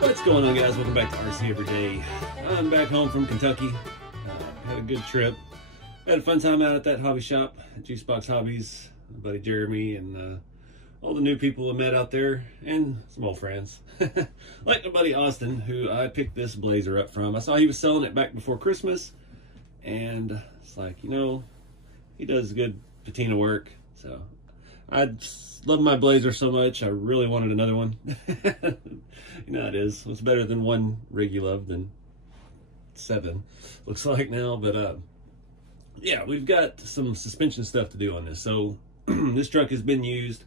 What's going on, guys? Welcome back to RC Everyday. I'm back home from Kentucky. Had a good trip. Had a fun time out at that hobby shop, Juicebox Hobbies. My buddy Jeremy and all the new people I met out there, and some old friends. Like my buddy Austin, who I picked this blazer up from. I saw he was selling it back before Christmas, and it's like, you know, he does good patina work. So I love my blazer so much, I really wanted another one. You know how it is. It's better than one rig you love than 7, looks like now. But yeah, we've got some suspension stuff to do on this. So this truck has been used.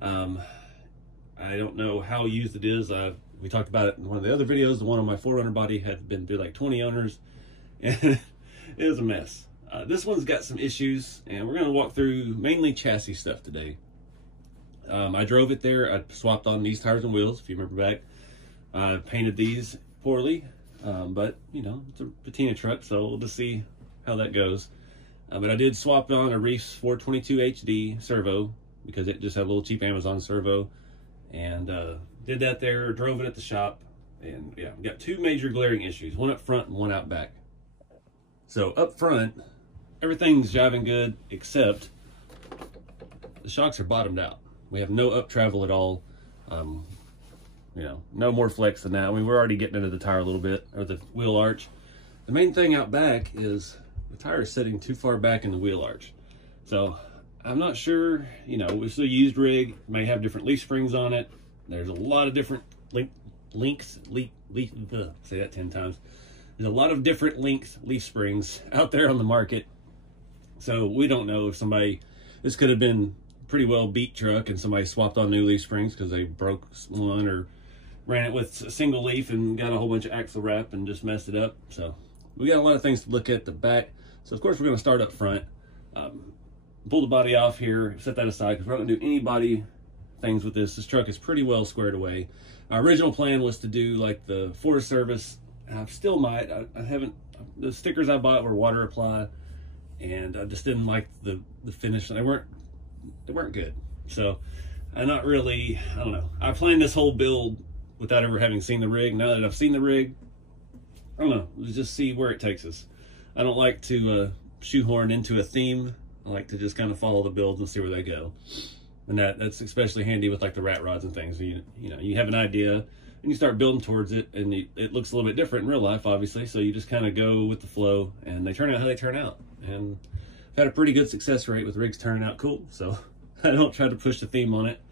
I don't know how used it is. We talked about it in one of the other videos. The one on my 4Runner body had been through like 20 owners, and it was a mess. This one's got some issues, and we're going to walk through mainly chassis stuff today. I drove it there. I swapped on these tires and wheels, if you remember back. I painted these poorly, but you know, it's a patina truck, so we'll just see how that goes. But I did swap on a RC4wd TF2 servo because it just had a little cheap Amazon servo, and did that there, drove it at the shop, and yeah, we got 2 major glaring issues, one up front and one out back. So up front, everything's jiving good, except the shocks are bottomed out. We have no up travel at all. You know, no more flex than that. I mean, we're already getting into the tire a little bit, or the wheel arch. The main thing out back is the tire is sitting too far back in the wheel arch. So I'm not sure, you know, it's a used rig, may have different leaf springs on it. There's a lot of different say that 10 times. There's a lot of different length leaf springs out there on the market. So we don't know if this could have been pretty well beat truck and somebody swapped on new leaf springs because they broke one or ran it with a single leaf and got a whole bunch of axle wrap and just messed it up. So we got a lot of things to look at the back. So of course we're going to start up front, pull the body off here, set that aside because we're not going to do any body things with this. This truck is pretty well squared away. Our original plan was to do like the Forest Service. I still might. I haven't. The stickers I bought were water apply, and I just didn't like the finish. They weren't good. So I'm not really, I don't know. I planned this whole build without ever having seen the rig. Now that I've seen the rig, I don't know. Let's just see where it takes us. I don't like to shoehorn into a theme. I like to just kind of follow the builds and see where they go. And that's especially handy with like the rat rods and things. You know, you have an idea and you start building towards it, and it looks a little bit different in real life, obviously. So you just kind of go with the flow, and they turn out how they turn out. And I've had a pretty good success rate with rigs turning out cool. So I don't try to push the theme on it.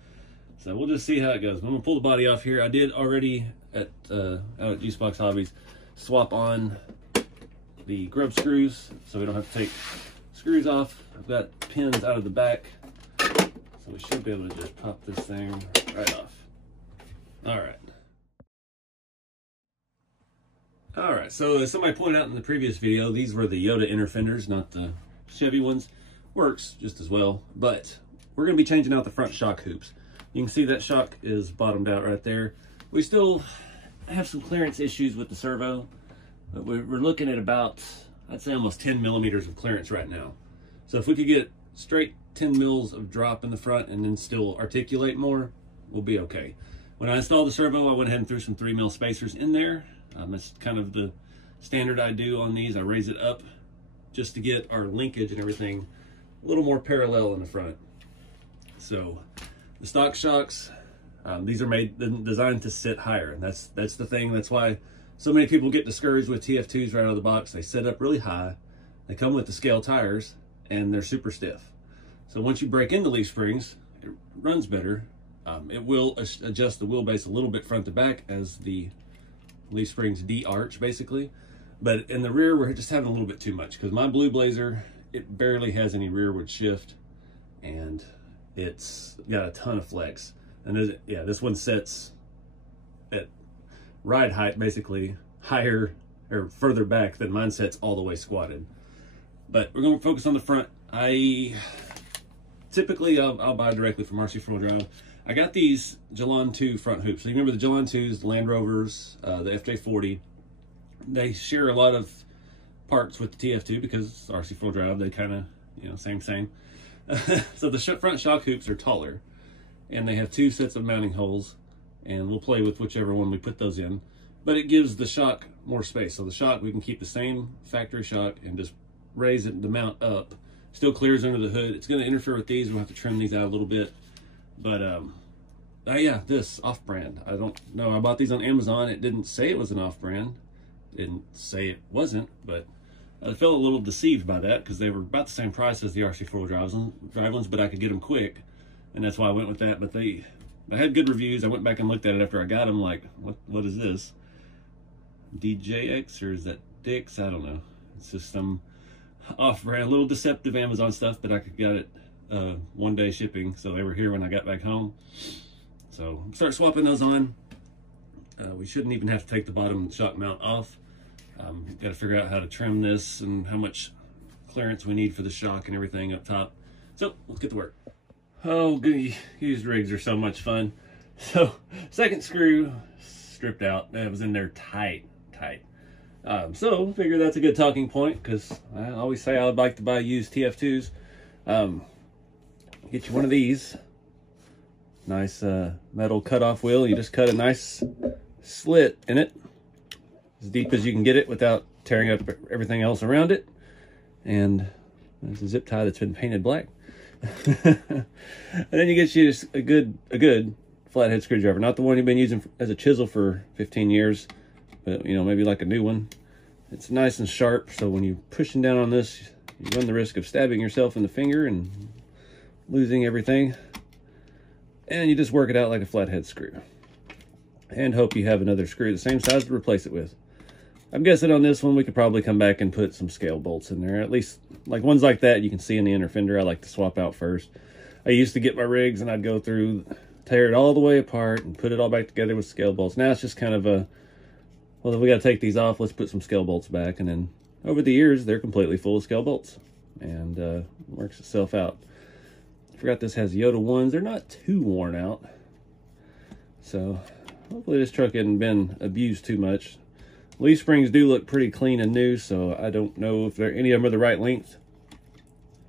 So we'll just see how it goes. I'm gonna pull the body off here. I did already out at Juicebox Hobbies swap on the grub screws so we don't have to take screws off. I've got pins out of the back, so we should be able to just pop this thing right off. All right, so as somebody pointed out in the previous video, these were the Yoda inner fenders, not the Chevy ones. Works just as well, but we're gonna be changing out the front shock hoops. You can see that shock is bottomed out right there. We still have some clearance issues with the servo, but we're looking at about, I'd say almost 10 millimeters of clearance right now. So if we could get straight 10 mils of drop in the front and then still articulate more, we'll be okay. When I installed the servo, I went ahead and threw some 3 mil spacers in there. That's kind of the standard I do on these. I raise it up just to get our linkage and everything a little more parallel in the front. So the stock shocks, these are designed to sit higher, and that's the thing. That's why so many people get discouraged with TF2s right out of the box. They sit up really high. They come with the scale tires, and they're super stiff. So once you break into leaf springs, it runs better. It will adjust the wheelbase a little bit front to back as the leaf springs de-arch, basically. But in the rear, we're just having a little bit too much because my blue Blazer, it barely has any rearward shift, and it's got a ton of flex. And yeah, this one sets at ride height, basically higher or further back than mine sets all the way squatted. But we're going to focus on the front. Typically I'll buy directly from RC4wd. I got these Jalan 2 front hoops. So you remember the Jalan 2s, the Land Rovers, the FJ40. They share a lot of parts with the TF2 because it's RC4wd. They kind of, you know, same. So the front shock hoops are taller, and they have 2 sets of mounting holes, and we'll play with whichever one we put those in. But it gives the shock more space. So the shock, we can keep the same factory shock and just raise it, the mount up. Still clears under the hood. It's going to interfere with these. We'll have to trim these out a little bit. But yeah, this off-brand. I don't know. I bought these on Amazon. It didn't say it was an off-brand. Didn't say it wasn't, but I felt a little deceived by that because they were about the same price as the RC4 drive ones, but I could get them quick, and that's why I went with that. But they had good reviews. I went back and looked at it after I got them. Like, what is this? DJX, or is that Dix? I don't know. It's just some off-brand, little deceptive Amazon stuff, but I got it one-day shipping, so they were here when I got back home. So start swapping those on. We shouldn't even have to take the bottom shock mount off. Got to figure out how to trim this and how much clearance we need for the shock and everything up top. So let's get to work. Oh, used rigs are so much fun. So second screw stripped out. That was in there tight. So figure that's a good talking point, because I always say I would like to buy used TF2s. Get you one of these. Nice metal cutoff wheel. You just cut a nice slit in it, as deep as you can get it without tearing up everything else around it. And there's a zip tie that's been painted black. And then you get you just a good flathead screwdriver, not the one you've been using as a chisel for 15 years, but you know, maybe like a new one. It's nice and sharp, so when you're pushing down on this, you run the risk of stabbing yourself in the finger and losing everything. And you just work it out like a flathead screw, and hope you have another screw the same size to replace it with. I'm guessing on this one we could probably come back and put some scale bolts in there, at least like ones like that you can see in the inner fender. I like to swap out first. I used to get my rigs and I'd go through, tear it all the way apart and put it all back together with scale bolts. Now it's just kind of a, well, we got to take these off, let's put some scale bolts back. And then over the years they're completely full of scale bolts, and works itself out. I forgot this has Yoda ones. They're not too worn out, so hopefully this truck hasn't been abused too much. Leaf springs do look pretty clean and new, so I don't know if any of them are the right length.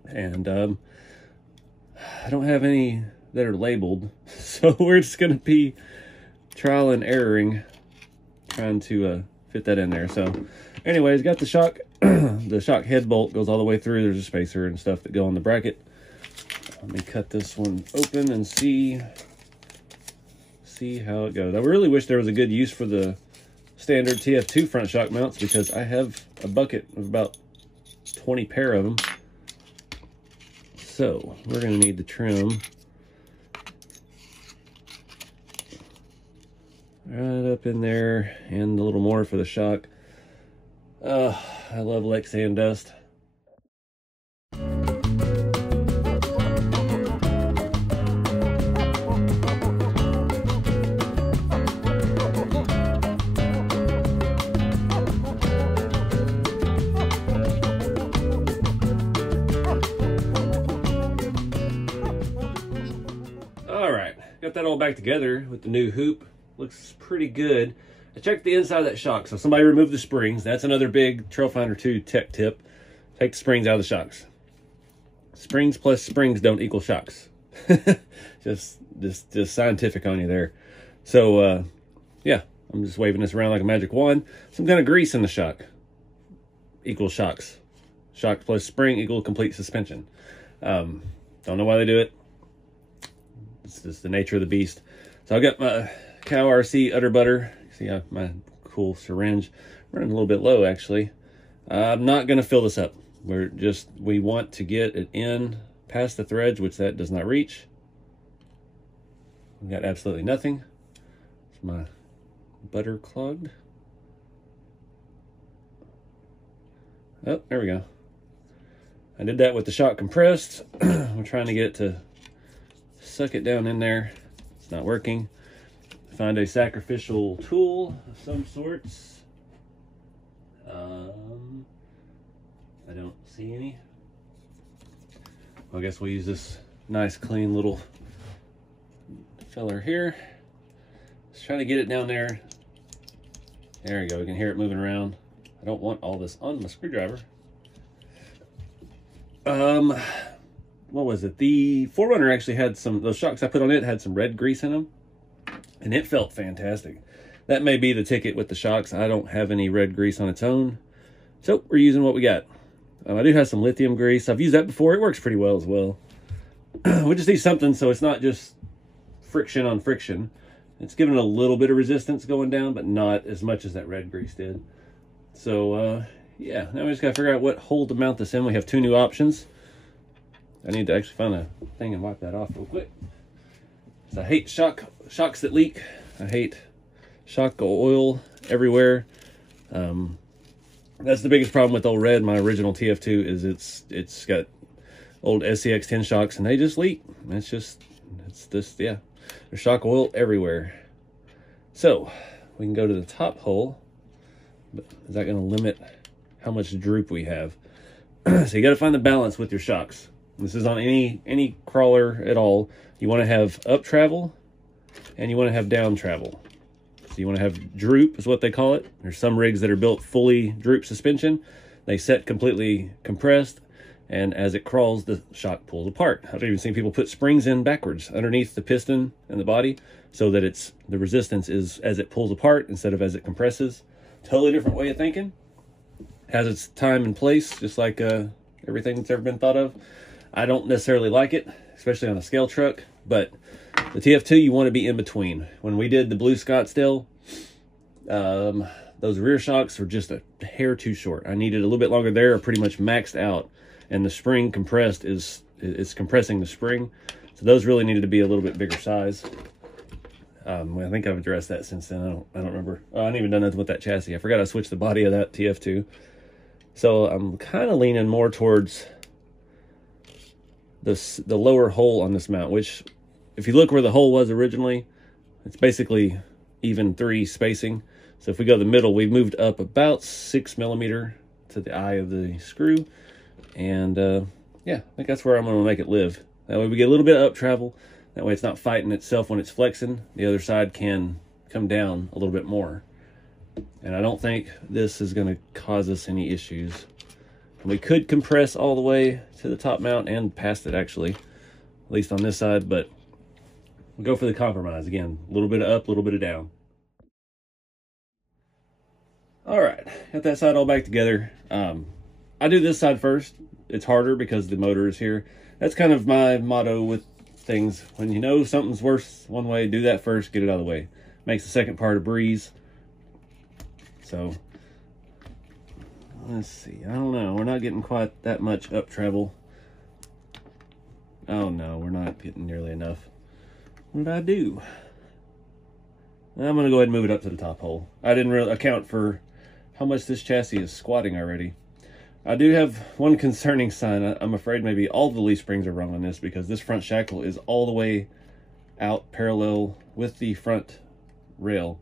And I don't have any that are labeled, so we're just going to be trial and erroring, trying to fit that in there. So anyways, got the shock the shock head bolt goes all the way through. There's a spacer and stuff that go on the bracket. Let me cut this one open and see how it goes. I really wish there was a good use for the standard TF2 front shock mounts, because I have a bucket of about 20 pair of them. So we're going to need the trim right up in there, and a little more for the shock. I love Lexan dust. Got that all back together with the new hoop. Looks pretty good. I checked the inside of that shock. So somebody removed the springs. That's another big Trailfinder 2 tech tip. Take the springs out of the shocks. Springs plus springs don't equal shocks. just scientific on you there. So yeah, I'm just waving this around like a magic wand. Some kind of grease in the shock equals shocks. Shock plus spring equal complete suspension. Don't know why they do it. It's just the nature of the beast. So I got my Cow RC Udder Butter. See my cool syringe. Running a little bit low, actually. I'm not going to fill this up. We want to get it in past the threads, which that does not reach. We got absolutely nothing. It's my butter clogged. Oh, there we go. I did that with the shock compressed. I'm trying to get it to suck it down in there. It's not working. Find a sacrificial tool of some sorts. I don't see any. Well, I guess we'll use this nice clean little feller here. Just trying to get it down there. There we go. We can hear it moving around. I don't want all this on my screwdriver. What was it? The 4Runner actually had some, those shocks I put on it had some red grease in them. and it felt fantastic. That may be the ticket with the shocks. I don't have any red grease on its own, so we're using what we got. I do have some lithium grease. I've used that before. It works pretty well as well. We just need something so it's not just friction on friction. It's giving it a little bit of resistance going down, but not as much as that red grease did. So yeah, now we just gotta figure out what hole to mount this in. We have two new options. I need to actually find a thing and wipe that off real quick. So I hate shocks that leak. I hate shock oil everywhere. That's the biggest problem with old red. My original TF2 is it's got old SCX 10 shocks and they just leak. It's this, yeah. There's shock oil everywhere. So we can go to the top hole, but is that going to limit how much droop we have? So you got to find the balance with your shocks. This is on any crawler at all. You want to have up travel and you want to have down travel. So you want to have droop is what they call it. There's some rigs that are built fully droop suspension. They set completely compressed, and as it crawls, the shock pulls apart. I've even seen people put springs in backwards underneath the piston and the body so that the resistance is as it pulls apart instead of as it compresses. Totally different way of thinking. Has its time and place, just like everything that's ever been thought of. I don't necessarily like it, especially on a scale truck, but the TF2, you want to be in between. When we did the blue Scottsdale, those rear shocks were just a hair too short. I needed a little bit longer there, are pretty much maxed out, and the spring compressed it's compressing the spring. So those really needed to be a little bit bigger size. I think I've addressed that since then. I don't remember. I haven't even done nothing with that chassis. I forgot I switched the body of that TF2. So I'm kind of leaning more towards the lower hole on this mount, which if you look where the hole was originally, it's basically even 3 spacing. So if we go to the middle, we've moved up about 6 millimeter to the eye of the screw. And yeah, I think that's where I'm going to make it live. That way we get a little bit of up travel. That way it's not fighting itself when it's flexing. The other side can come down a little bit more. And I don't think this is going to cause us any issues. And we could compress all the way to the top mount and past it, actually, at least on this side, but we'll go for the compromise. Again, a little bit of up, a little bit of down. All right, got that side all back together. I do this side first. It's harder because the motor is here. That's kind of my motto with things. When you know something's worse one way, do that first, get it out of the way. Makes the second part a breeze. So let's see. I don't know. We're not getting quite that much up travel. Oh no, we're not getting nearly enough. What did I do? I'm going to go ahead and move it up to the top hole. I didn't really account for how much this chassis is squatting already. I do have one concerning sign. I'm afraid maybe all the leaf springs are wrong on this, because this front shackle is all the way out parallel with the front rail.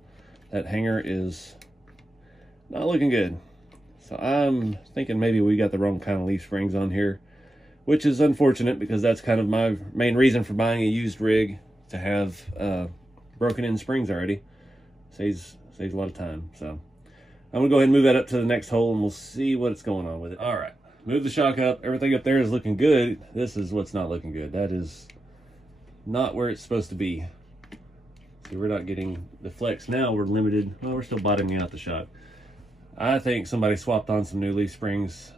That hanger is not looking good. So I'm thinking maybe we got the wrong kind of leaf springs on here, which is unfortunate because that's kind of my main reason for buying a used rig, to have broken in springs already. Saves a lot of time. So I'm gonna go ahead and move that up to the next hole and we'll see what's going on with it. All right, move the shock up. Everything up there is looking good. This is what's not looking good. That is not where it's supposed to be. See, we're not getting the flex now. We're limited. Well, we're still bottoming out the shock. I think somebody swapped on some new leaf springs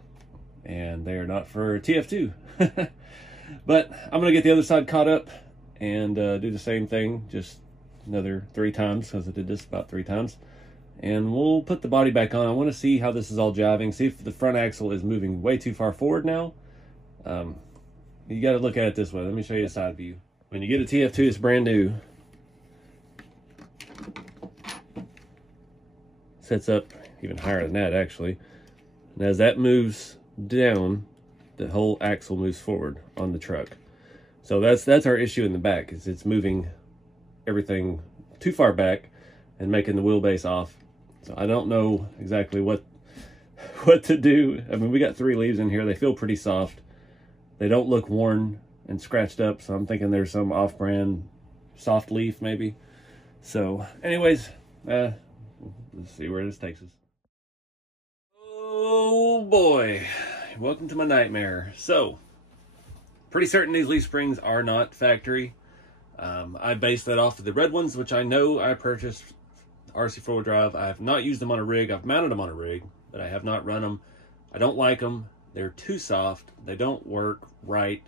and they are not for TF2. But I'm gonna get the other side caught up and do the same thing, just another 3 times, because I did this about 3 times. And we'll put the body back on. I want to see how this is all jiving, see if the front axle is moving way too far forward now. You got to look at it this way. Let me show you a side view. When you get a TF2, it's brand new. Sets up even higher than that, actually. And as that moves down, the whole axle moves forward on the truck. So that's our issue in the back, is it's moving everything too far back and making the wheelbase off. So I don't know exactly what to do. I mean, we got 3 leaves in here. They feel pretty soft. They don't look worn and scratched up, so I'm thinking there's some off-brand soft leaf maybe. So anyways, let's see where this takes us. Oh boy, welcome to my nightmare. So pretty certain these leaf springs are not factory. I based that off of the red ones, which I know I purchased RC4 drive. I have not used them on a rig. I've mounted them on a rig, but I have not run them. I don't like them. They're too soft. They don't work right.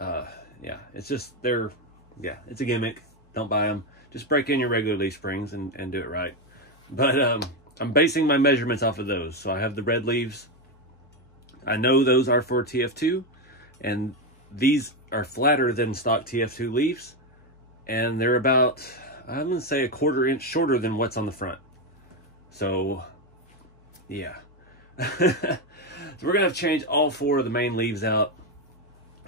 Yeah, it's just, it's a gimmick. Don't buy them. Just break in your regular leaf springs and do it right. But I'm basing my measurements off of those. So I have the red leaves. I know those are for TF2, and these are flatter than stock TF2 leaves, and they're about, I'm gonna say, a 1/4 inch shorter than what's on the front. So yeah. So we're gonna have to change all 4 of the main leaves out.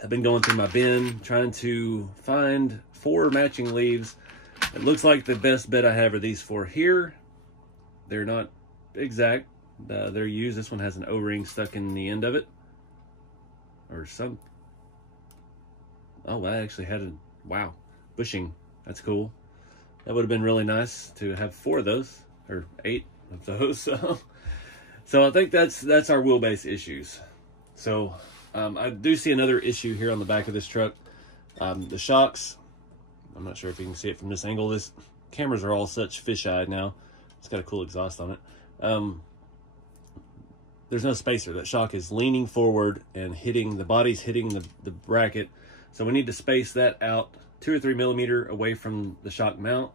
I've been going through my bin trying to find 4 matching leaves. It looks like the best bet I have are these 4 here. They're not exact. They're used. This one has an O-ring stuck in the end of it, or some. Oh, I actually had wow, bushing. That's cool. That would have been really nice to have 4 of those, or 8 of those. So I think that's our wheelbase issues. So I do see another issue here on the back of this truck. The shocks. I'm not sure if you can see it from this angle. This cameras are all such fisheye now. It's got a cool exhaust on it. There's no spacer. That shock is leaning forward and hitting, the body's hitting the bracket. So we need to space that out 2 or 3 millimeter away from the shock mount.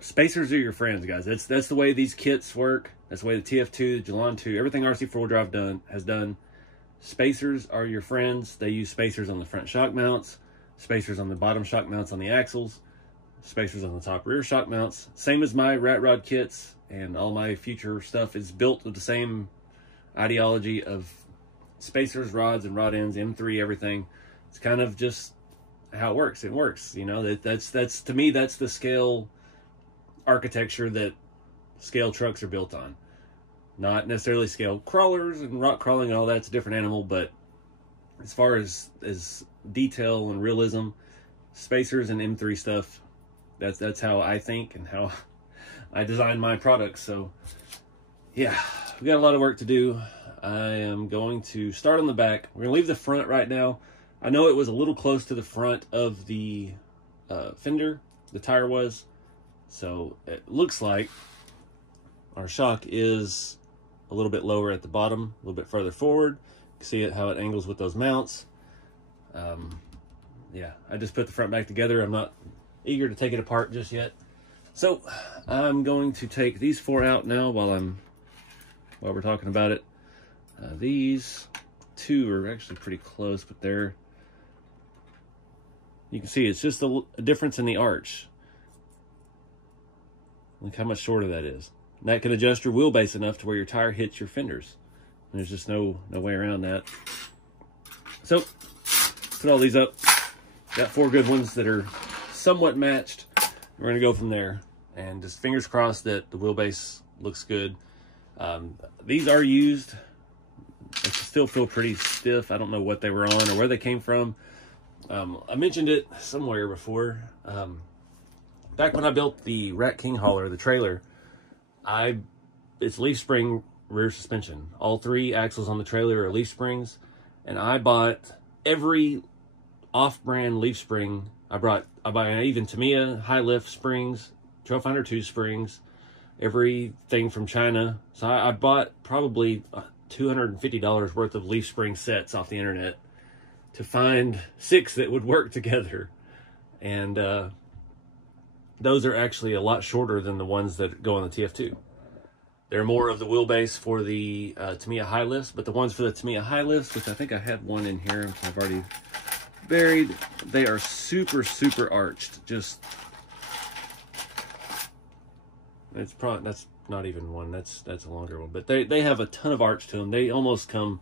Spacers are your friends, guys. That's the way these kits work. That's the way the TF2, the Jalon 2, everything RC4 drive has done. Spacers are your friends. They use spacers on the front shock mounts, spacers on the bottom shock mounts on the axles, spacers on the top rear shock mounts. Same as my rat rod kits, and all my future stuff is built with the same ideology of spacers, rods, and rod ends, M3, everything. It's kind of just how it works. It works, you know. That's to me, that's the scale architecture that scale trucks are built on. Not necessarily scale crawlers and rock crawling and all that's a different animal, but as far as detail and realism, spacers and M3 stuff, that's how I think and how I design my products. So yeah, we got a lot of work to do. I am going to start on the back. We're gonna leave the front right now. I know it was a little close to the front of the fender, the tire was, so it looks like our shock is a little bit lower at the bottom, a little bit further forward. You can see it, how it angles with those mounts. Yeah, I just put the front back together. I'm not eager to take it apart just yet. So I'm going to take these 4 out now while we're talking about it. These 2 are actually pretty close, but you can see it's just a difference in the arch. Look how much shorter that is. And that can adjust your wheelbase enough to where your tire hits your fenders. And there's just no way around that. So, put all these up. Got 4 good ones that are somewhat matched. We're going to go from there. And just fingers crossed that the wheelbase looks good. These are used. They still feel pretty stiff. I don't know what they were on or where they came from. I mentioned it somewhere before. Back when I built the Rat King hauler, the trailer, it's leaf spring rear suspension. All 3 axles on the trailer are leaf springs, and I bought every off-brand leaf spring. I buy even Tamiya high lift springs, 1202 springs, everything from China. So I bought probably $250 worth of leaf spring sets off the internet to find 6 that would work together, and those are actually a lot shorter than the ones that go on the TF2. They're more of the wheelbase for the Tamiya high lifts, but the ones for the Tamiya high lifts, which I think I had one in here, which I've already buried, they are super, super arched. Just, that's not even one, that's a longer one, but they have a ton of arch to them. They almost come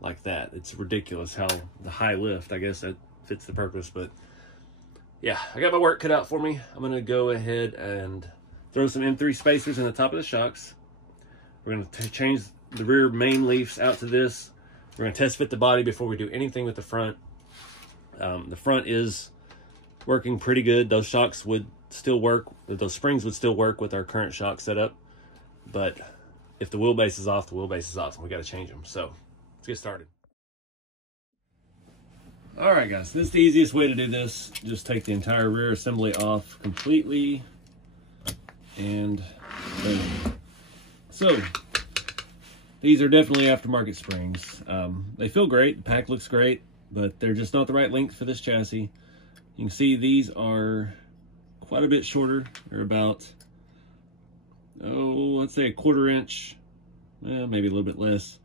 like that. It's ridiculous how the high lift, I guess that fits the purpose, but yeah, I got my work cut out for me. I'm going to go ahead and throw some M3 spacers in the top of the shocks. We're going to change the rear main leafs out to this. We're going to test fit the body before we do anything with the front. The front is working pretty good. Those shocks would still work. Those springs would still work with our current shock setup. But if the wheelbase is off, the wheelbase is off, and we got to change them. So let's get started. All right, guys, this is the easiest way to do this. Just take the entire rear assembly off completely, and boom. So these are definitely aftermarket springs. They feel great, the pack looks great, but they're just not the right length for this chassis. You can see these are quite a bit shorter. They're about, let's say a 1/4 inch, well, maybe a little bit less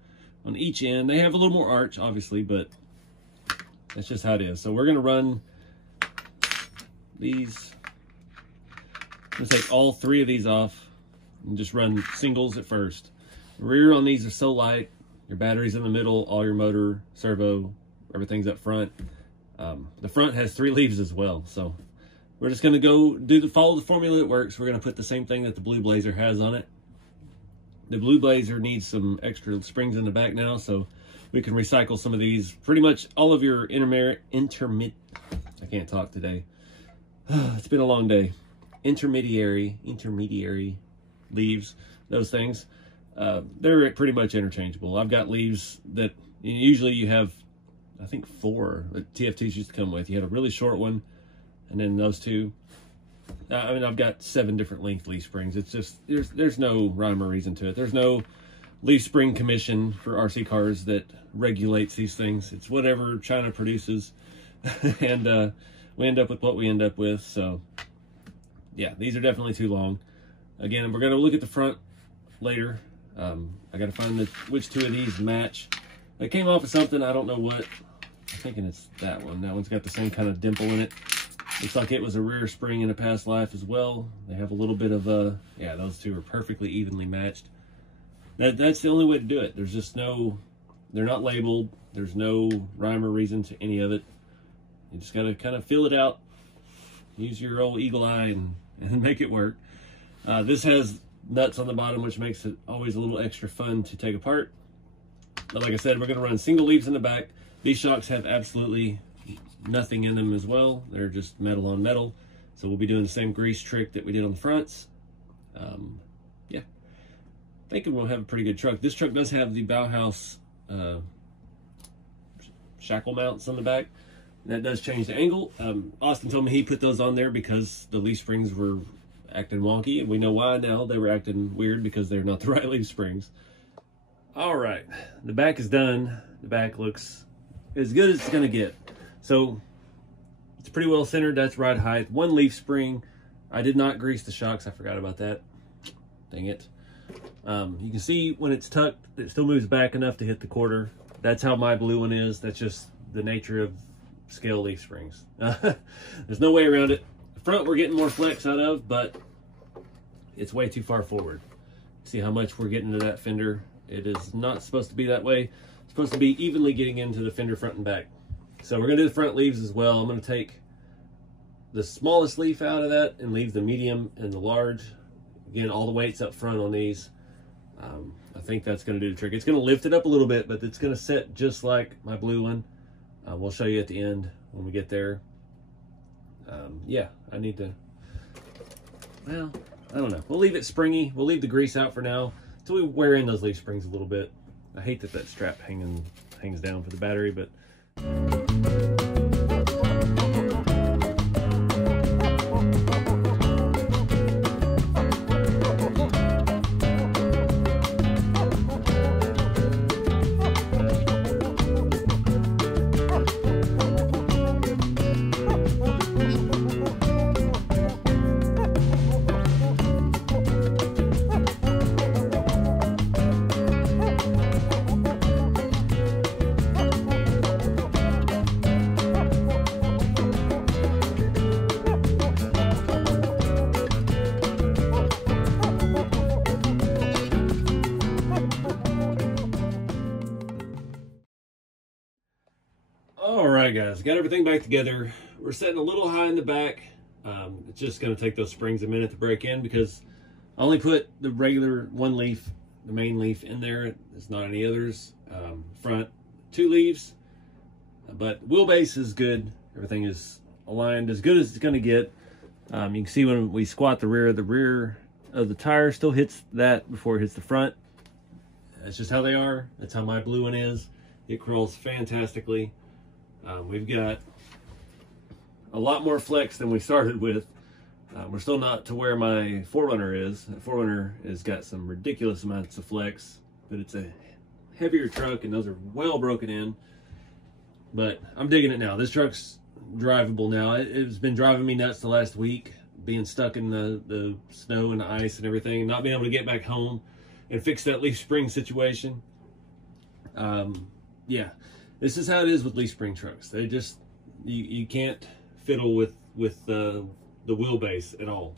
on each end. They have a little more arch, obviously, but that's just how it is. So we're gonna run these. I'm gonna take all 3 of these off and just run singles at first. The rear on these are so light. Your battery's in the middle, all your motor, servo, everything's up front. The front has 3 leaves as well. So we're just gonna go follow the formula that works. We're gonna put the same thing that the Blue Blazer has on it. The Blue Blazer needs some extra springs in the back now, so we can recycle some of these. Pretty much all of your I can't talk today. It's been a long day. Intermediary leaves, those things. They're pretty much interchangeable. I've got leaves that usually you have, I think 4 that TF2s used to come with. You had a really short one, and then those 2. I mean, I've got 7 different length leaf springs. It's just, there's no rhyme or reason to it. There's no leaf spring commission for RC cars that regulates these things. It's whatever China produces, and we end up with what we end up with. So yeah, these are definitely too long. Again, we're gonna look at the front later. I gotta find which 2 of these match. They came off of something, I don't know what. I'm thinking it's that one. That one's got the same kind of dimple in it. Looks like it was a rear spring in a past life as well. They have a little bit of a, yeah, those 2 are perfectly evenly matched. That's the only way to do it. There's just no, they're not labeled. There's no rhyme or reason to any of it. You just gotta kind of feel it out. Use your old eagle eye and make it work. This has nuts on the bottom, which makes it always a little extra fun to take apart. But like I said, we're gonna run single leaves in the back. These shocks have absolutely nothing in them as well. They're just metal on metal. So we'll be doing the same grease trick that we did on the fronts. Yeah, thinking we'll have a pretty good truck. This truck does have the Bauhaus shackle mounts on the back. That does change the angle. Austin told me he put those on there because the leaf springs were acting wonky, and we know why now. They were acting weird because they're not the right leaf springs. All right, the back is done. The back looks as good as it's gonna get. So it's pretty well centered. That's right height. 1 leaf spring. I did not grease the shocks. I forgot about that. Dang it. You can see when it's tucked, it still moves back enough to hit the 1/4. That's how my blue one is. That's just the nature of scale leaf springs. There's no way around it. The front we're getting more flex out of, but it's way too far forward. See how much we're getting to that fender. It is not supposed to be that way. It's supposed to be evenly getting into the fender front and back. So we're gonna do the front leaves as well. I'm gonna take the smallest leaf out of that and leave the medium and the large. Again, all the weights up front on these. I think that's gonna do the trick. It's gonna lift it up a little bit, but it's gonna set just like my blue one. We'll show you at the end when we get there. Yeah, I need to, well, I don't know. We'll leave it springy. We'll leave the grease out for now until we wear in those leaf springs a little bit. I hate that strap hangs down for the battery, but guys, got everything back together. We're setting a little high in the back. It's just going to take those springs a minute to break in because I only put the regular 1 leaf, the main leaf in there. There's not any others. Front 2 leaves, but wheelbase is good. Everything is aligned as good as it's going to get. You can see when we squat the rear of the tire still hits that before it hits the front. That's just how they are. That's how my blue one is. It crawls fantastically. We've got a lot more flex than we started with. We're still not to where my 4Runner is. The 4Runner has got some ridiculous amounts of flex, but it's a heavier truck and those are well broken in. But I'm digging it now. This truck's drivable now. It's been driving me nuts the last week, being stuck in the snow and the ice and everything, not being able to get back home and fix that leaf spring situation. Yeah, this is how it is with leaf spring trucks. They just, you can't fiddle with the wheelbase at all.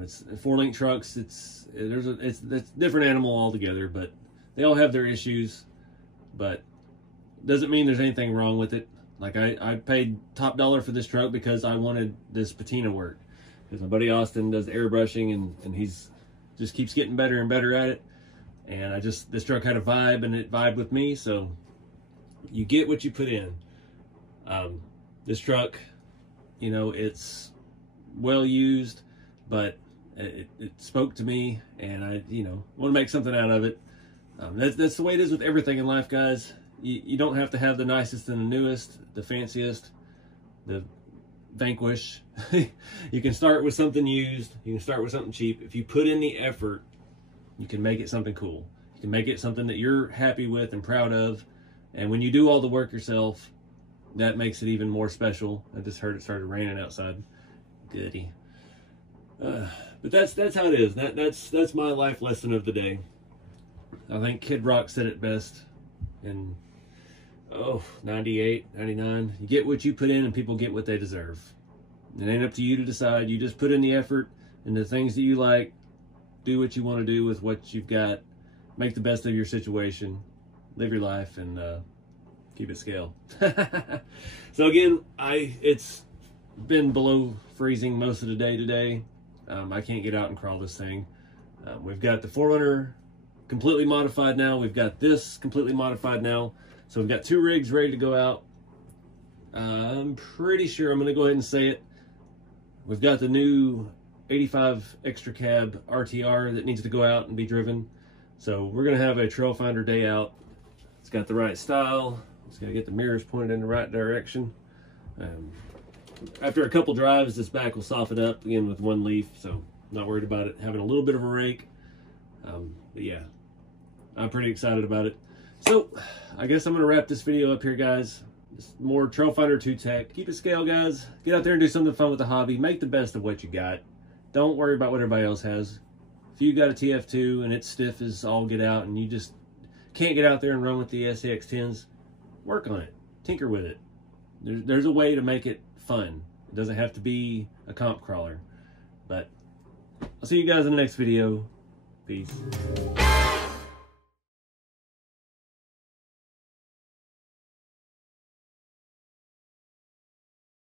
It's 4-link trucks. It's a different animal altogether, but they all have their issues. But doesn't mean there's anything wrong with it. Like I paid top dollar for this truck because I wanted this patina work. Because my buddy Austin does airbrushing and he's just keeps getting better and better at it. And this truck had a vibe and it vibed with me. So you get what you put in. This truck, you know, it's well used, but it spoke to me and I, you know, want to make something out of it. That's the way it is with everything in life, guys. You don't have to have the nicest and the newest, the fanciest, the Vanquish. You can start with something used. You can start with something cheap. If you put in the effort, you can make it something cool. You can make it something that you're happy with and proud of. And when you do all the work yourself, that makes it even more special. I just heard it started raining outside. Goody. But that's how it is. That's my life lesson of the day. I think Kid Rock said it best in 98, 99. You get what you put in and people get what they deserve. It ain't up to you to decide. You just put in the effort and the things that you like. Do what you want to do with what you've got. Make the best of your situation. Live your life and keep it scale. So again, it's been below freezing most of the day today. I can't get out and crawl this thing. We've got the 4Runner completely modified now. We've got this completely modified now. So we've got 2 rigs ready to go out. I'm pretty sure I'm going to go ahead and say it. We've got the new 85 extra cab RTR that needs to go out and be driven. So we're going to have a trail finder day out. It's got the right style. It's got to get the mirrors pointed in the right direction. After a couple drives, this back will soften up again with 1 leaf. So not worried about it having a little bit of a rake. But yeah, I'm pretty excited about it. So I guess I'm going to wrap this video up here, guys. Just more Trail Finder 2 Tech. Keep it scale, guys. Get out there and do something fun with the hobby. Make the best of what you got. Don't worry about what everybody else has. If you got a TF2 and it's stiff as all get out and you just can't get out there and run with the SAX10s, work on it. Tinker with it. There's a way to make it fun. It doesn't have to be a comp crawler. But I'll see you guys in the next video. Peace.